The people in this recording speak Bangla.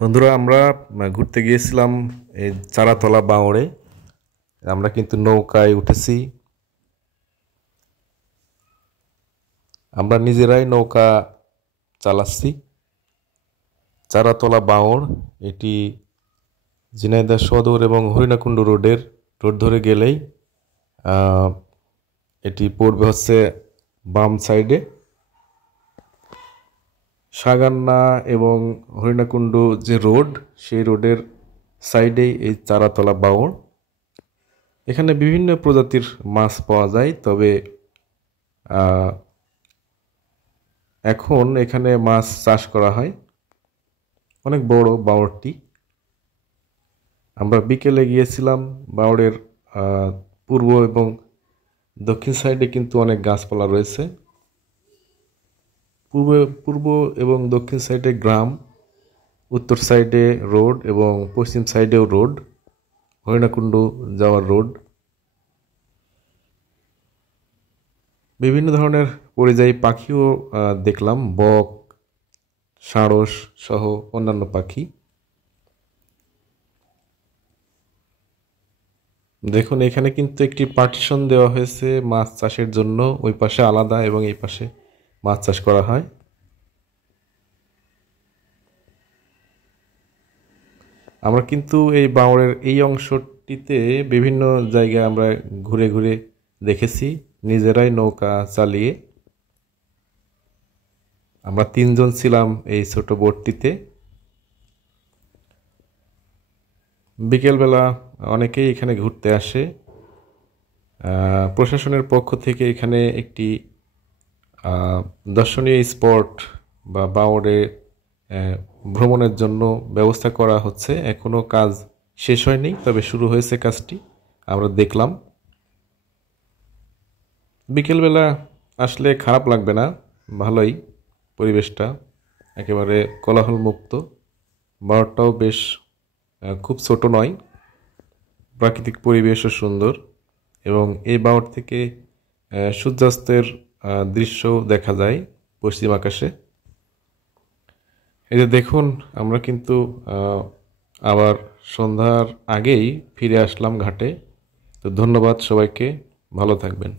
বন্ধুরা আমরা ঘুরতে গিয়েছিলাম এই চারাতলা বাঁওড়ে। আমরা কিন্তু নৌকায় উঠেছি, আমরা নিজেরাই নৌকা চালাচ্ছি। চারাতলা বাঁওড় এটি ঝিনাইদহ সদর এবং হরিণাকুণ্ডু রোড ধরে গেলেই এটি পড়বে হচ্ছে বাম সাইডে। সাগান্না এবং হরিণাকুণ্ডু যে রোড, সেই রোডের সাইডেই এই চারাতলা বাঁওড়। এখানে বিভিন্ন প্রজাতির মাছ পাওয়া যায়, তবে এখন এখানে মাছ চাষ করা হয়। অনেক বড় বাঁওড়টি। আমরা বিকেলে গিয়েছিলাম। বাঁওড়ের পূর্ব এবং দক্ষিণ সাইডে কিন্তু অনেক গাছপালা রয়েছে। পূর্ব এবং দক্ষিণ সাইডে গ্রাম, উত্তর সাইডে রোড এবং পশ্চিম সাইডেও রোড, হরিণাকুণ্ডু যাওয়ার রোড। বিভিন্ন ধরনের পরিযায়ী পাখিও দেখলাম, বক, সারস সহ অন্যান্য পাখি। দেখুন, এখানে কিন্তু একটি পার্টিশন দেওয়া হয়েছে মাছ চাষের জন্য। ওই পাশে আলাদা এবং এই পাশে মাছ চাষ করা হয়। আমরা কিন্তু এই বাঁওড়ের এই অংশটিতে বিভিন্ন জায়গায় আমরা ঘুরে ঘুরে দেখেছি, নিজেরাই নৌকা চালিয়ে। আমরা 3 জন ছিলাম এই ছোট বোটটিতে। বিকেলবেলা অনেকেই এখানে ঘুরতে আসে। প্রশাসনের পক্ষ থেকে এখানে একটি দর্শনীয় স্পট বা বাঁওড়ে ভ্রমণের জন্য ব্যবস্থা করা হচ্ছে। এখনো কাজ শেষ হয়নি, তবে শুরু হয়েছে কাজটি, আমরা দেখলাম। বিকেলবেলা আসলে খারাপ লাগবে না, ভালোই পরিবেশটা, একেবারে কোলাহল মুক্ত। বাঁওড়টাও বেশ খুব ছোট নয়, প্রাকৃতিক পরিবেশও সুন্দর এবং এই বাঁওড় থেকে সূর্যাস্তের দৃশ্য দেখা যায় পশ্চিম আকাশে। এই যে দেখুন, আমরা কিন্তু আবার সন্ধ্যার আগেই ফিরে আসলাম ঘাটে। তো ধন্যবাদ সবাইকে, ভালো থাকবেন।